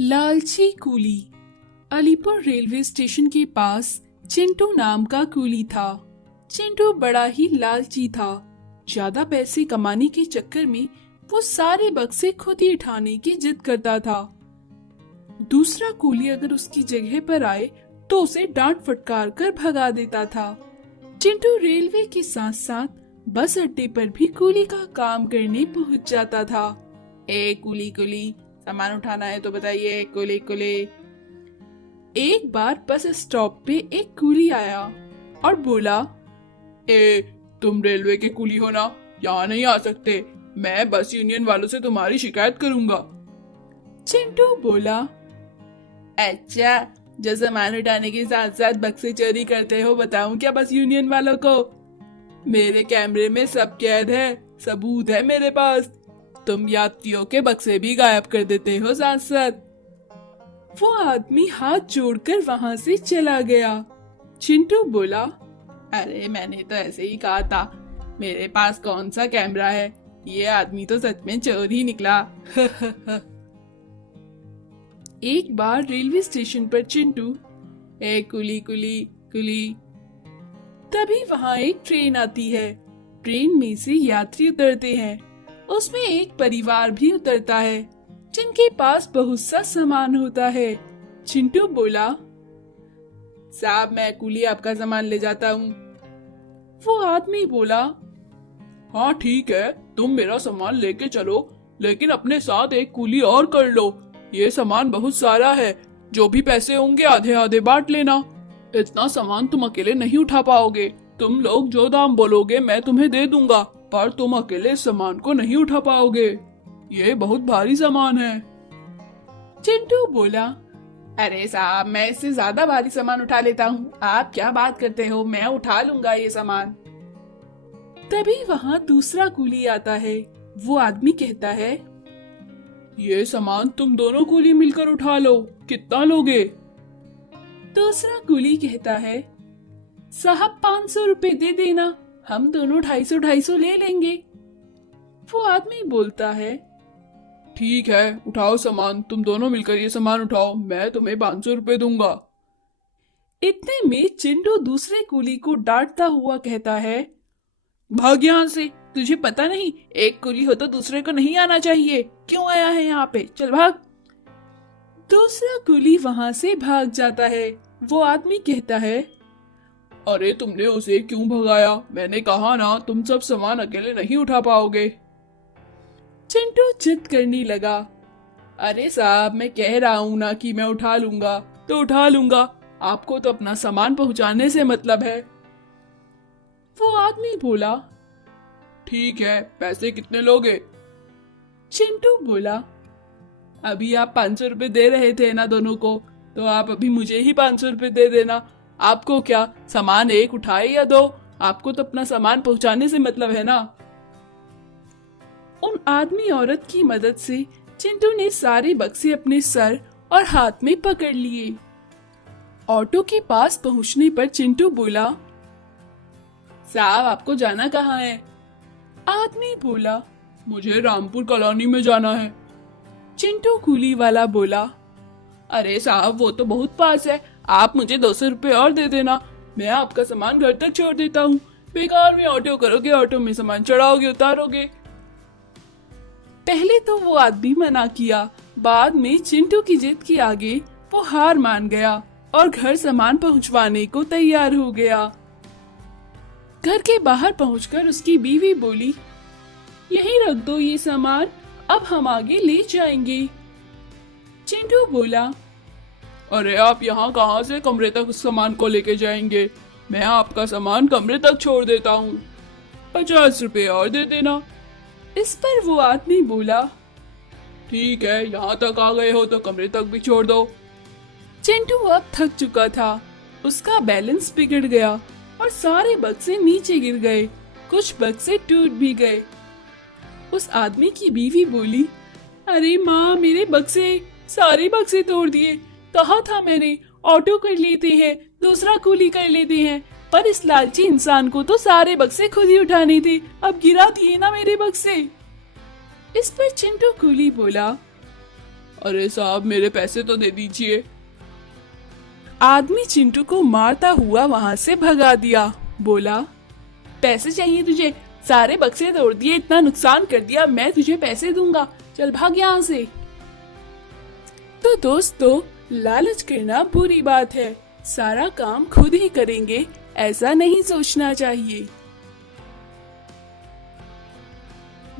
लालची coolie. Alipur railway station के पास चिंटू नाम का कूली था। चिंटू बड़ा ही लालची था। ज्यादा पैसे कमाने के चक्कर में वो सारे बक्से खुद ही उठाने की जिद करता था। दूसरा कूली अगर उसकी जगह पर आए तो उसे डांट फटकार कर भगा देता था। चिंटू रेलवे के साथ साथ बस अड्डे पर भी कूली का काम करने पहुंच जाता था। ए कूली कूली, सामान उठाना है तो बताइए कूली कूली। एक बार बस स्टॉप पे एक कूली आया और बोला, ए तुम रेलवे के कूली हो ना, यहाँ नहीं आ सकते। मैं बस यूनियन वालों से तुम्हारी शिकायत करूंगा। चिंटू बोला, अच्छा, जो सामान उठाने के साथ साथ बक्से चोरी करते हो बताऊं क्या बस यूनियन वालों को? मेरे कैमरे में सब कैद है, सबूत है मेरे पास। तुम यात्रियों के बक्से भी गायब कर देते हो साथ साथ। वो आदमी हाथ जोड़कर वहां से चला गया। चिंटू बोला, अरे मैंने तो ऐसे ही कहा था, मेरे पास कौन सा कैमरा है, ये आदमी तो सच में चोर ही निकला। एक बार रेलवे स्टेशन पर चिंटू, ए कुली कुली कुली। तभी वहां एक ट्रेन आती है। ट्रेन में से यात्री उतरते हैं। उसमें एक परिवार भी उतरता है जिनके पास बहुत सा सामान होता है। चिंटू बोला, साहब मैं कुली आपका सामान ले जाता हूँ। वो आदमी बोला, हाँ ठीक है, तुम मेरा सामान लेके चलो, लेकिन अपने साथ एक कूली और कर लो। ये सामान बहुत सारा है, जो भी पैसे होंगे आधे आधे बांट लेना। इतना सामान तुम अकेले नहीं उठा पाओगे। तुम लोग जो दाम बोलोगे मैं तुम्हें दे दूंगा, पर तुम अकेले इस सामान को नहीं उठा पाओगे। ये बहुत भारी सामान है। चिंटू बोला, अरे साहब मैं इससे ज्यादा भारी सामान उठा लेता हूँ, आप क्या बात करते हो, मैं उठा लूंगा ये सामान। तभी वहाँ दूसरा कूली आता है। वो आदमी कहता है, ये सामान तुम दोनों कूली मिलकर उठा लो, कितना लोगे? दूसरा कूली कहता है, साहब 500 रुपए दे देना, हम दोनों 250-250 ले लेंगे। वो आदमी बोलता है, ठीक है उठाओ सामान, तुम दोनों मिलकर ये सामान उठाओ, मैं तुम्हें 500 रुपए दूंगा। इतने में चिंटू दूसरे कूली को डांटता हुआ कहता है, भाग यहाँ से, तुझे पता नहीं एक कूली हो तो दूसरे को नहीं आना चाहिए, क्यों आया है यहाँ पे, चल भाग। दूसरा कूली वहाँ से भाग जाता है। वो आदमी कहता है, अरे तुमने उसे क्यों भगाया? मैंने कहा ना तुम सब सामान अकेले नहीं उठा पाओगे। चिंटू जिद करने लगा, अरे साहब मैं कह रहा हूँ ना कि मैं उठा लूंगा तो उठा लूंगा, आपको तो अपना सामान पहुँचाने से मतलब है। वो आदमी बोला, ठीक है पैसे कितने लोगे? चिंटू बोला, अभी आप 500 रुपए दे रहे थे ना दोनों को, तो आप अभी मुझे ही 500 रुपए दे देना। आपको क्या सामान एक उठाए या दो, आपको तो अपना सामान पहुंचाने से मतलब है ना। उन आदमी औरत की मदद से चिंटू ने सारे बक्से अपने सर और हाथ में पकड़ लिए। ऑटो के पास पहुंचने पर चिंटू बोला, साहब आपको जाना कहाँ है? आदमी बोला, मुझे रामपुर कॉलोनी में जाना है। चिंटू कूली वाला बोला, अरे साहब वो तो बहुत पास है, आप मुझे 200 रुपए और दे देना, मैं आपका सामान घर तक छोड़ देता हूँ। बेकार में ऑटो करोगे, ऑटो में सामान चढ़ाओगे उतारोगे। पहले तो वो आदमी मना किया, बाद में चिंटू की जिद के आगे वो हार मान गया और घर सामान पहुँचवाने को तैयार हो गया। घर के बाहर पहुंचकर उसकी बीवी बोली, यहीं रख दो ये सामान, अब हम आगे ले जाएंगे। चिंटू बोला, अरे आप यहाँ कहाँ से कमरे तक उस सामान को लेके जाएंगे? मैं आपका सामान कमरे तक छोड़ देता हूँ, 50 रुपए और दे देना। इस पर वो आदमी बोला, ठीक है यहाँ तक आ गए हो तो कमरे तक भी छोड़ दो। चिंटू अब थक चुका था, उसका बैलेंस बिगड़ गया और सारे बक्से नीचे गिर गए, कुछ बक्से टूट भी गए। उस आदमी की बीवी बोली, अरे माँ मेरे बक्से, सारे बक्से तोड़ दिए, कहा था मैंने ऑटो कर लेते हैं, दूसरा कूली कर लेते हैं, पर इस लालची इंसान को तो सारे बक्से खुद ही उठाने थे, अब गिरा दिए ना मेरे बक्से। इस पर चिंटू कूली बोला, अरे साहब, मेरे पैसे तो दे दीजिए। आदमी चिंटू को मारता हुआ वहाँ से भगा दिया। बोला, पैसे चाहिए तुझे? सारे बक्से तोड़ दिए, इतना नुकसान कर दिया, मैं तुझे पैसे दूंगा, चल भाग यहाँ से। तो दोस्तों, लालच करना बुरी बात है, सारा काम खुद ही करेंगे ऐसा नहीं सोचना चाहिए।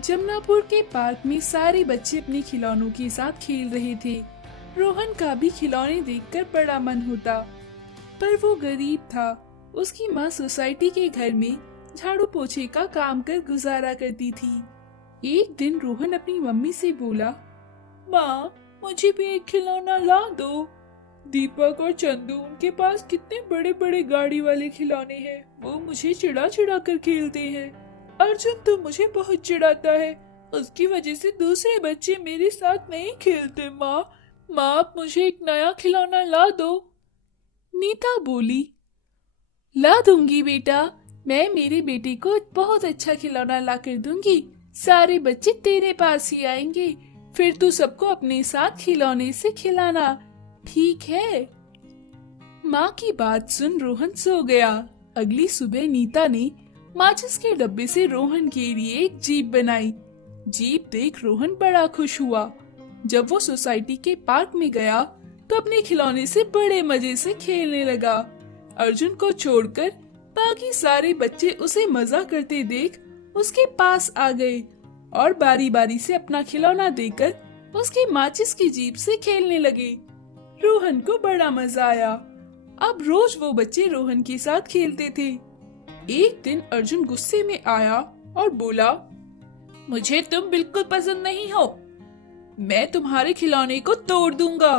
जमुनापुर के पार्क में सारे बच्चे अपने खिलौनों के साथ खेल रहे थे। रोहन का भी खिलौने देखकर बड़ा मन होता, पर वो गरीब था। उसकी माँ सोसाइटी के घर में झाड़ू पोछे का काम कर गुजारा करती थी। एक दिन रोहन अपनी मम्मी से बोला, माँ, मुझे भी एक खिलौना ला दो। दीपक और चंदू, उनके पास कितने बड़े बड़े गाड़ी वाले खिलौने हैं, वो मुझे चिढ़ा चिढ़ा कर खेलते हैं। अर्जुन तो मुझे बहुत चिढ़ाता है, उसकी वजह से दूसरे बच्चे मेरे साथ नहीं खेलते। माँ, आप मुझे एक नया खिलौना ला दो। नीता बोली, ला दूंगी बेटा, मैं मेरे बेटे को बहुत अच्छा खिलौना ला कर दूंगी। सारे बच्चे तेरे पास ही आएंगे, फिर तू सबको अपने साथ खिलौने से खिलाना, ठीक है? माँ की बात सुन रोहन सो गया। अगली सुबह नीता ने माचिस के डब्बे से रोहन के लिए एक जीप बनाई। जीप देख रोहन बड़ा खुश हुआ। जब वो सोसाइटी के पार्क में गया तो अपने खिलौने से बड़े मजे से खेलने लगा। अर्जुन को छोड़कर बाकी सारे बच्चे उसे मजा करते देख उसके पास आ गए और बारी बारी से अपना खिलौना देकर उसकी माचिस की जीप से खेलने लगे। रोहन को बड़ा मजा आया। अब रोज वो बच्चे रोहन के साथ खेलते थे। एक दिन अर्जुन गुस्से में आया और बोला, मुझे तुम बिल्कुल पसंद नहीं हो, मैं तुम्हारे खिलौने को तोड़ दूंगा।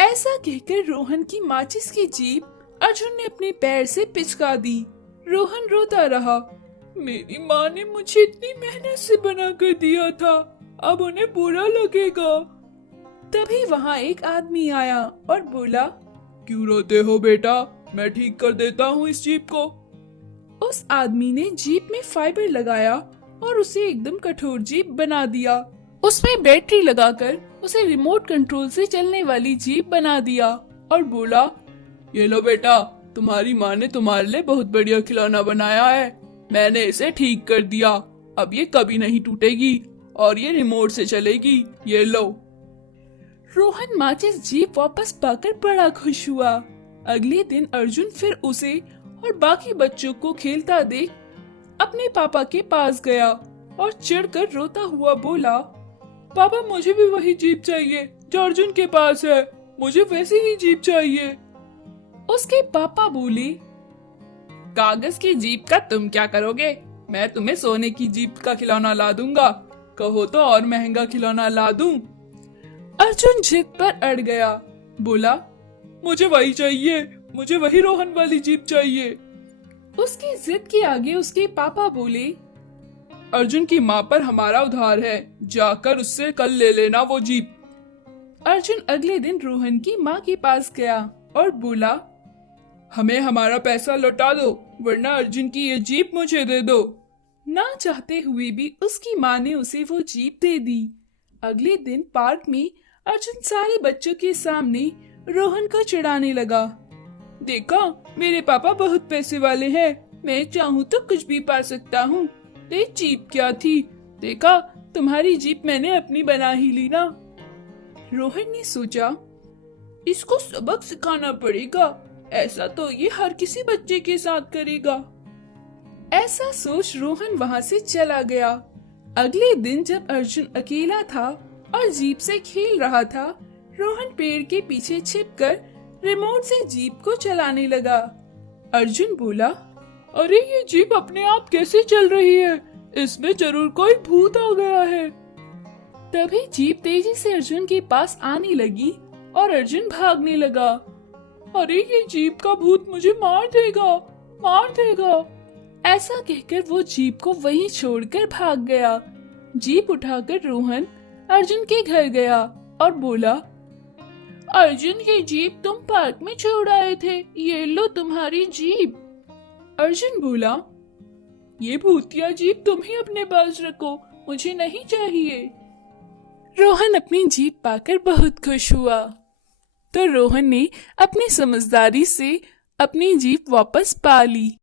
ऐसा कहकर रोहन की माचिस की जीप अर्जुन ने अपने पैर से पिचका दी। रोहन रोता रहा, मेरी माँ ने मुझे इतनी मेहनत से बना कर दिया था, अब उन्हें बुरा लगेगा। तभी वहाँ एक आदमी आया और बोला, क्यों रोते हो बेटा, मैं ठीक कर देता हूँ इस जीप को। उस आदमी ने जीप में फाइबर लगाया और उसे एकदम कठोर जीप बना दिया। उसमें बैटरी लगाकर उसे रिमोट कंट्रोल से चलने वाली जीप बना दिया और बोला, ये लो बेटा, तुम्हारी माँ ने तुम्हारे लिए बहुत बढ़िया खिलौना बनाया है, मैंने इसे ठीक कर दिया, अब ये कभी नहीं टूटेगी और ये रिमोट से चलेगी, ये लो। रोहन माचिस जीप वापस पाकर बड़ा खुश हुआ। अगले दिन अर्जुन फिर उसे और बाकी बच्चों को खेलता देख अपने पापा के पास गया और चिढ़कर रोता हुआ बोला, पापा, मुझे भी वही जीप चाहिए जो अर्जुन के पास है, मुझे वैसी ही जीप चाहिए। उसके पापा बोले, कागज की जीप का तुम क्या करोगे, मैं तुम्हें सोने की जीप का खिलौना ला दूंगा, कहो तो और महंगा खिलौना ला दूं। अर्जुन जिद पर अड़ गया, बोला, मुझे वही चाहिए, मुझे वही रोहन वाली जीप चाहिए। उसकी जिद के आगे उसके पापा बोले, अर्जुन की माँ पर हमारा उधार है, जाकर उससे कल ले लेना वो जीप। अर्जुन अगले दिन रोहन की माँ के पास गया और बोला, हमें हमारा पैसा लौटा दो, वरना अर्जुन की ये जीप मुझे दे दो। ना चाहते हुए भी उसकी माँ ने उसे वो जीप दे दी। अगले दिन पार्क में अर्जुन सारे बच्चों के सामने रोहन को चिढ़ाने लगा, देखा, मेरे पापा बहुत पैसे वाले हैं, मैं चाहूँ तो कुछ भी पा सकता हूँ, ये जीप क्या थी, देखा, तुम्हारी जीप मैंने अपनी बना ही ली ना। रोहन ने सोचा, इसको सबक सिखाना पड़ेगा, ऐसा तो ये हर किसी बच्चे के साथ करेगा। ऐसा सोच रोहन वहाँ से चला गया। अगले दिन जब अर्जुन अकेला था और जीप से खेल रहा था, रोहन पेड़ के पीछे छिपकर रिमोट से जीप को चलाने लगा। अर्जुन बोला, अरे ये जीप अपने आप कैसे चल रही है, इसमें जरूर कोई भूत आ गया है। तभी जीप तेजी से अर्जुन के पास आने लगी और अर्जुन भागने लगा। अरे ये जीप का भूत मुझे मार देगा, मार देगा। ऐसा कहकर वो जीप को वहीं छोड़कर भाग गया। जीप उठाकर रोहन अर्जुन के घर गया और बोला, अर्जुन ये जीप तुम पार्क में छोड़ आए थे, ये लो तुम्हारी जीप। अर्जुन बोला, ये भूतिया जीप तुम ही अपने पास रखो, मुझे नहीं चाहिए। रोहन अपनी जीप पाकर बहुत खुश हुआ। तो रोहन ने अपनी समझदारी से अपनी जीप वापस पा ली।